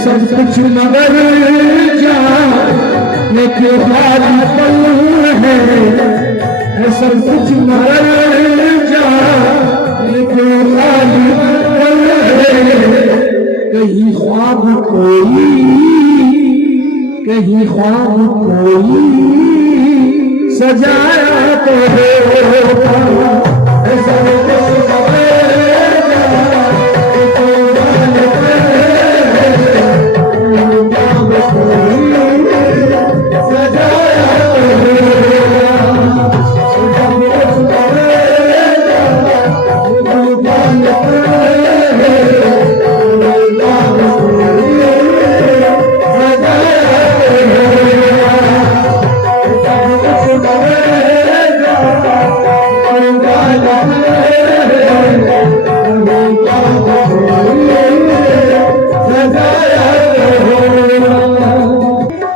सब कुछ मगर जाने के बाद पल है, सब कुछ मगर जाने के बाद पल है। कहीं ख्वाब कोई सजाया तो है।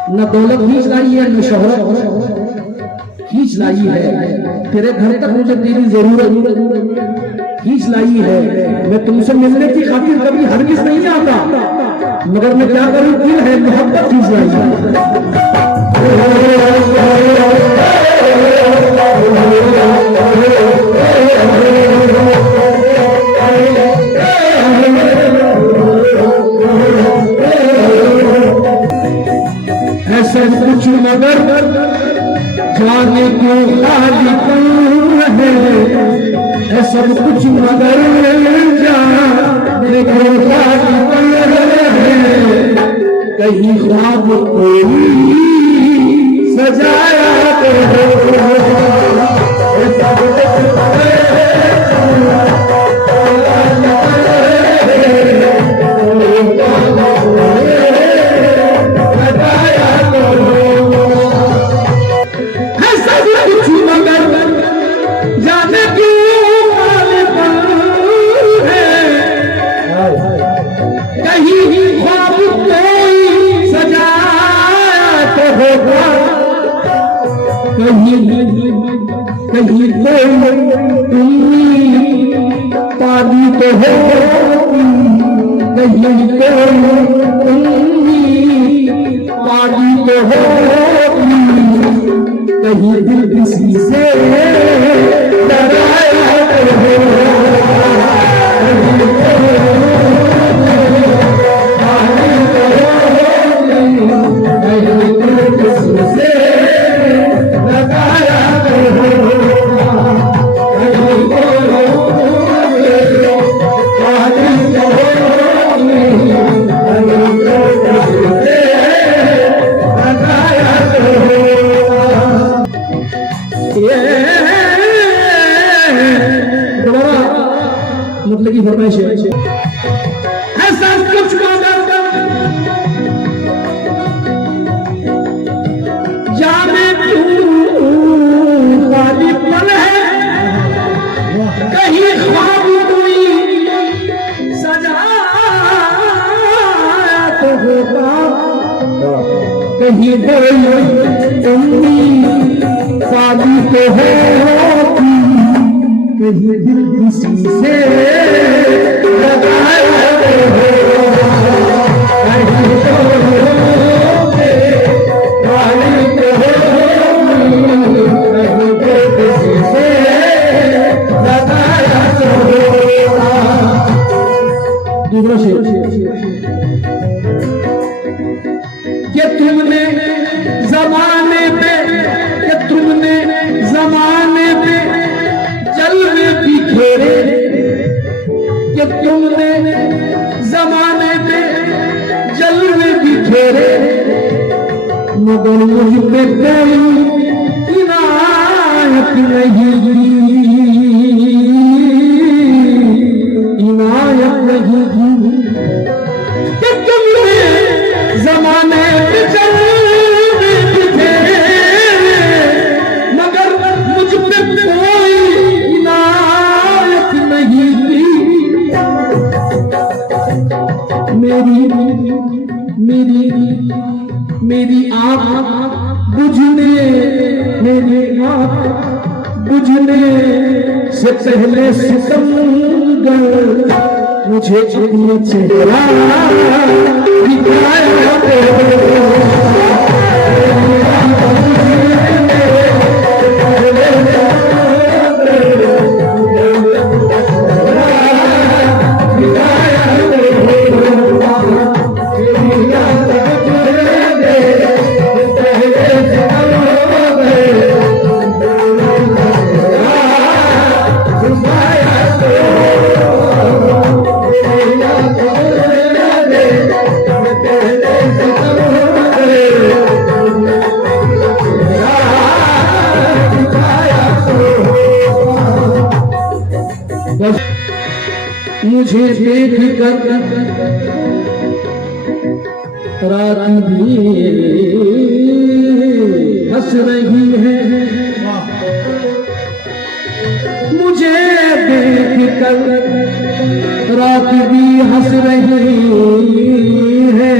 न दौलत खींच लाई है, न शोहरत खींच लाई है। तेरे घर तक मुझे तेरी जरूरत खींच लाई है। मैं तुमसे मिलने की खातिर कभी हरगिज नहीं आता, मगर मैं क्या करूं, दिल है मोहब्बत खींच लाई है। सब कुछ मगर जाने को खाली पल है, सब कुछ मगर जाने को खाली पल है। कहीं ख्वाब कोई सजाया तो है। सब कुछ कहीं कोई पादी तो है, कहीं कोई पादी तो है, कहीं दिल किसी से डराया तो है। मतलब की फरमाइश है ऐसा कुछ जाने क्यों खाली पल है, कहीं ख्वाब कोई सजाया तो होगा, कहीं कोई उम्मीद खाली तो होगी, कहीं दिल किसी से लगाया तो होगा। दूसरा शेर कि तुमने जमाने पे जलवे बिखेरे, कि तुमने जमाने पे जलवे बिखेरे, मगर मुझ पे कोई इनायत नहीं की। बुझने से पहले सितमगर मुझे अपना चेहरा दिखाया मुझे देख कर रात भी हंस रही है, मुझे देख कर रात भी हंस रही है,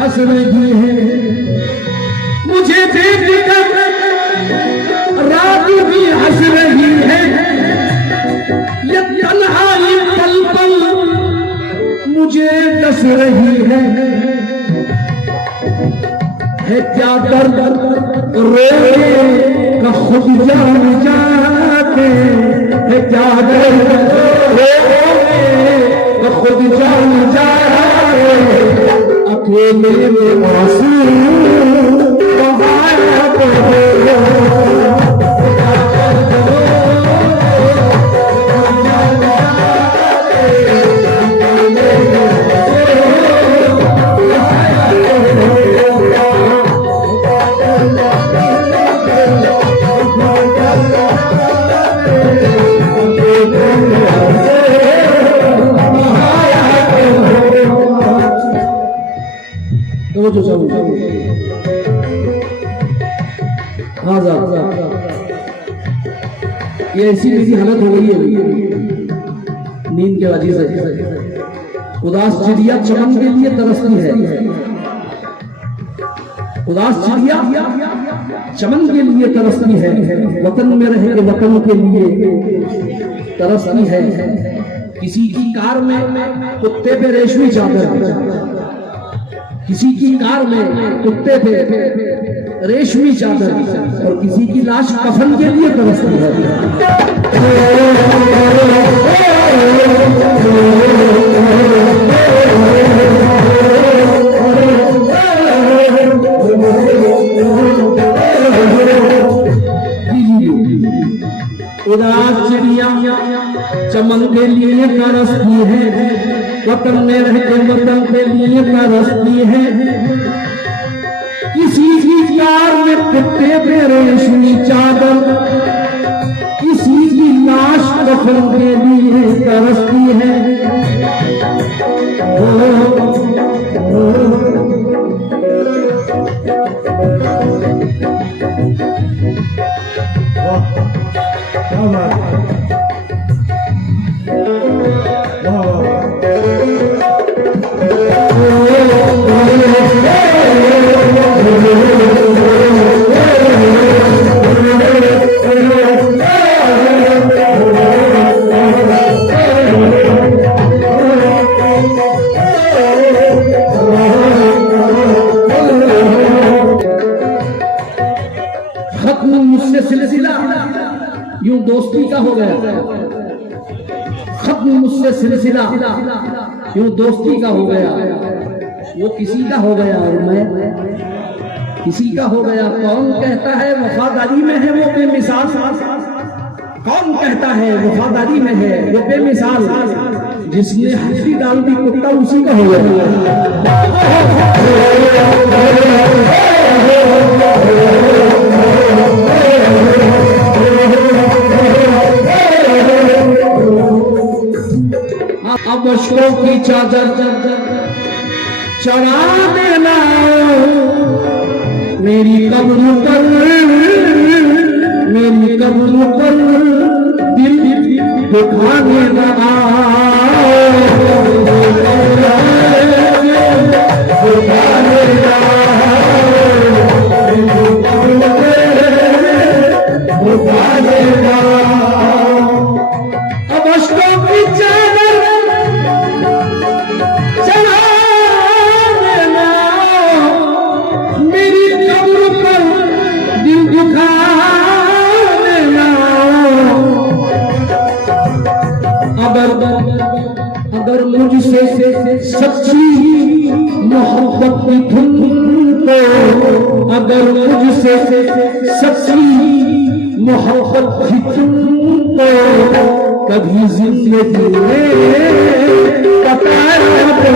हंस रही है। मुझे देख कर रात भी हंस रही है, ये तन्हाई पल पल मुझे डस रही है क्या दर्द रोए का खुद जान जाते है, क्या दर्द रोए का खुद जान जाते, अकेले में मासूम बहाया तो ये ऐसी मेरी हालत हो गई है नींद के वजह से। उदास चिड़िया चमन के लिए तरसती है, उदास चिड़िया चमन के लिए तरसती है, वतन में रह के वतन के लिए तरसती है। किसी की कार में कुत्ते पे रेशमी चादर, किसी की कार में कुत्ते पे रेशमी चादर, और किसी की लाश कफन के लिए तरसती है। उदास चिड़िया चमन के लिए तरसती है, वतन में रह के वतन के लिए तरसती है। किसी की कार में कुत्ते पे रेशमी चादर, किसी की लाश कफन के लिए तरसती है। क्या बात है, मुझसे सिलसिला यूं दोस्ती का हो गया, खत्म मुझसे सिलसिला यूं दोस्ती का हो गया। वो किसी का हो गया और मैं किसी का हो गया। कौन कहता है वफादारी में है वो बेमिसाल, कौन कहता है वफादारी में है वो बेमिसाल, जिसने हंसी डाल दी कुत्ता उसी का हो गया। अब अश्कों की चादर चढ़ा देना मेरी कब्र पर, मेरी कब्र पर दिल दिखा देना, दिखा देना। मुझसे सच्ची मोहब्बत की धुन को, अगर मुझसे सच्ची मोहब्बत की धुन को कभी जिंदगी में बताया तो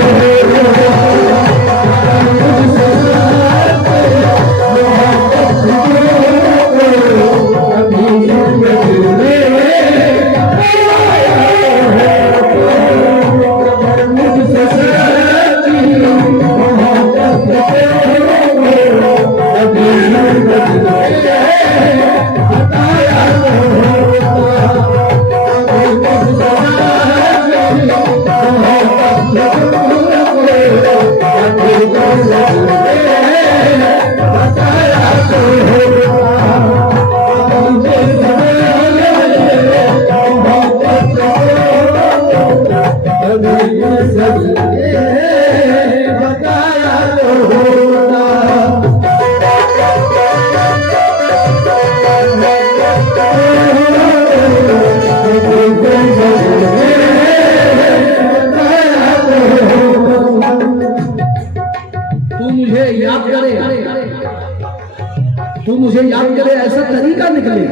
तू मुझे याद करे ऐसा तरीका निकले,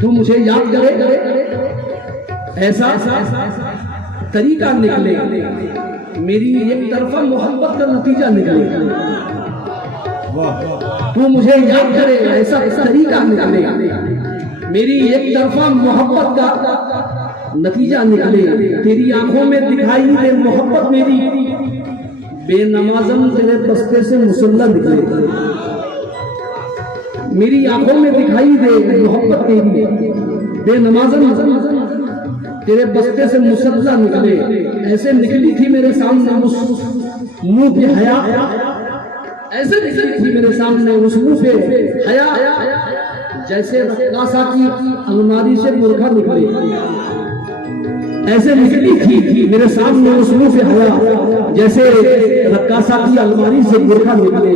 तू मुझे याद करे ऐसा तरीका निकले, मेरी एक तरफा मोहब्बत का नतीजा निकले। तू मुझे याद करे ऐसा तरीका निकले, मेरी एक तरफा मोहब्बत का नतीजा निकले। तेरी आंखों में दिखाई दे मोहब्बत मेरी, बेनमाज़म तेरे बस्ते से मुसल्ला निकले। मेरी आंखों में दिखाई दे मोहब्बत तेरी, बेनमाज़म तेरे बस्ते से मुसल्ला निकले। ऐसे निकली थी मेरे सामने उस मुंह पे हया, ऐसे निकली थी मेरे सामने उस मुंह पे हया, जैसे रक्कासा की अलमारी से बुरखा निकले। ऐसे निकली थी मेरे सामने उस मुंह पे हया, जैसे रक्कासा की अलमारी से बुरखा निकले।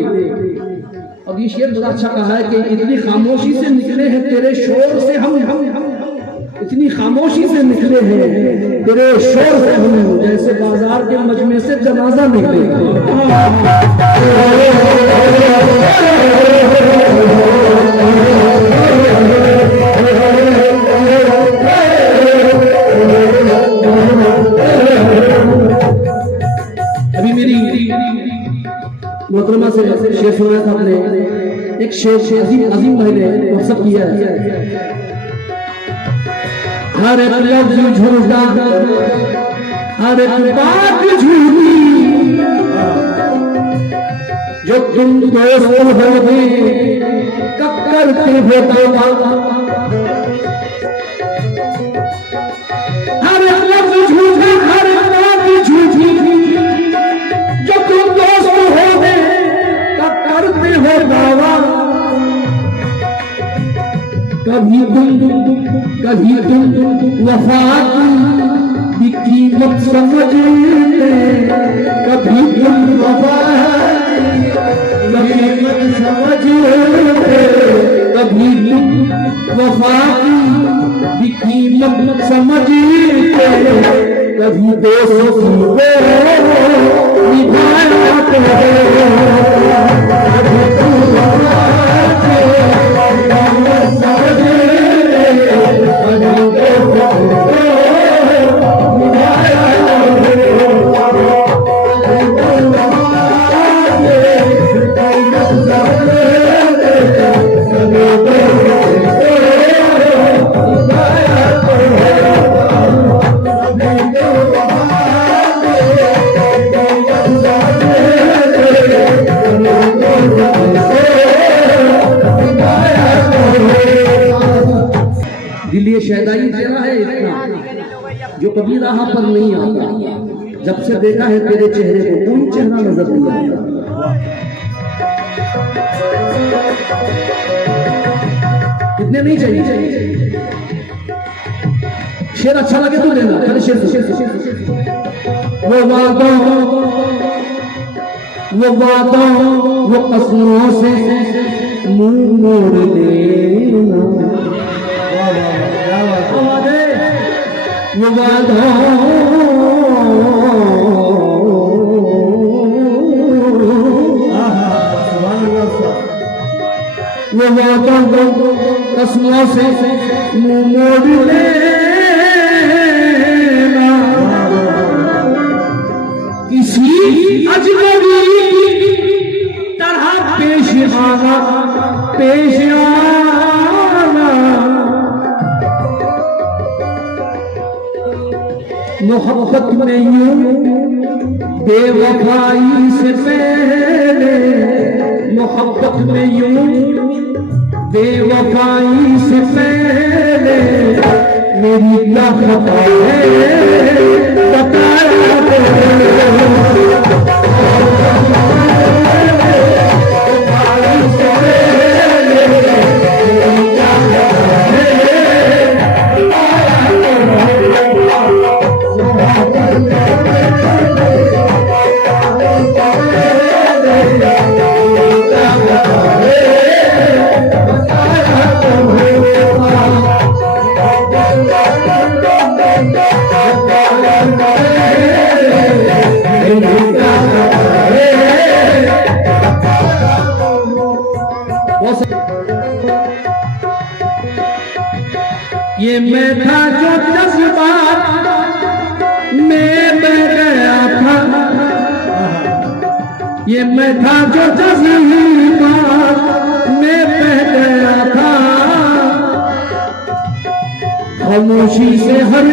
अब ये शेर बड़ा अच्छा कहा है कि इतनी खामोशी से निकले हैं तेरे शोर से हम इतनी खामोशी से निकले हैं तेरे शोर से हम, जैसे बाजार के मजमे से जनाजा निकले। अभी मेरी मोहतरमा से शेर सुनाया था आपने, एक शेर अजीम भाई ने व्हाट्सएप किया है। हर एक लफ्ज़ झूठा, हर एक बात झूठी, जो तुम दोस्त हो गए कब करते हो दावा। हर एक लफ्ज़ झूठा, हर एक बात झूठी, जो तुम दोस्त हो गए कब करते हो दावा। कभी तुम वफा की कीमत समझते, कभी तुम वफा की कीमत समझते, कभी तुम वफा की कीमत समझते, कभी दोस्ती को निभाते हो। कभी तुम वफा की कीमत समझते, दिल ये शहदाई तेरा है इतना, जो कभी राह पर नहीं आता। जब से देखा है तेरे चेहरे को कोई चेहरा नजर नहीं आता। इतने नहीं चाहिए, शेर अच्छा लगे तो लेना। चले शेर वो वादों वो कसमों से मुंह मोड़ लेना, वो वादों वादा कसमों से मुंह मोड़ लेना, किसी अजनबी की तरह पेश आना, पेश आना। मोहब्बत में यूं बेवफाई से पहले, मोहब्बत में यूं बेवफाई से पहले मेरी क्या खता है बताया दो। ये मैं था जो जज्बात में बह गया था, ये मैं था जो जज्बात में बह गया था, खामोशी से हर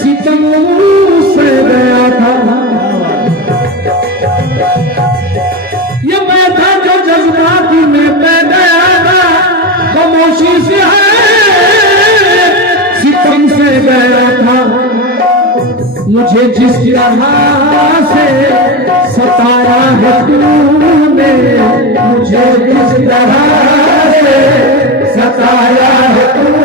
सितम से गया था। ये मैं था जो जज्बात में बह गया था, खामोशी से से गया था। मुझे जिस तरह से सताया है तूने, मुझे जिस तरह से सताया है तूने,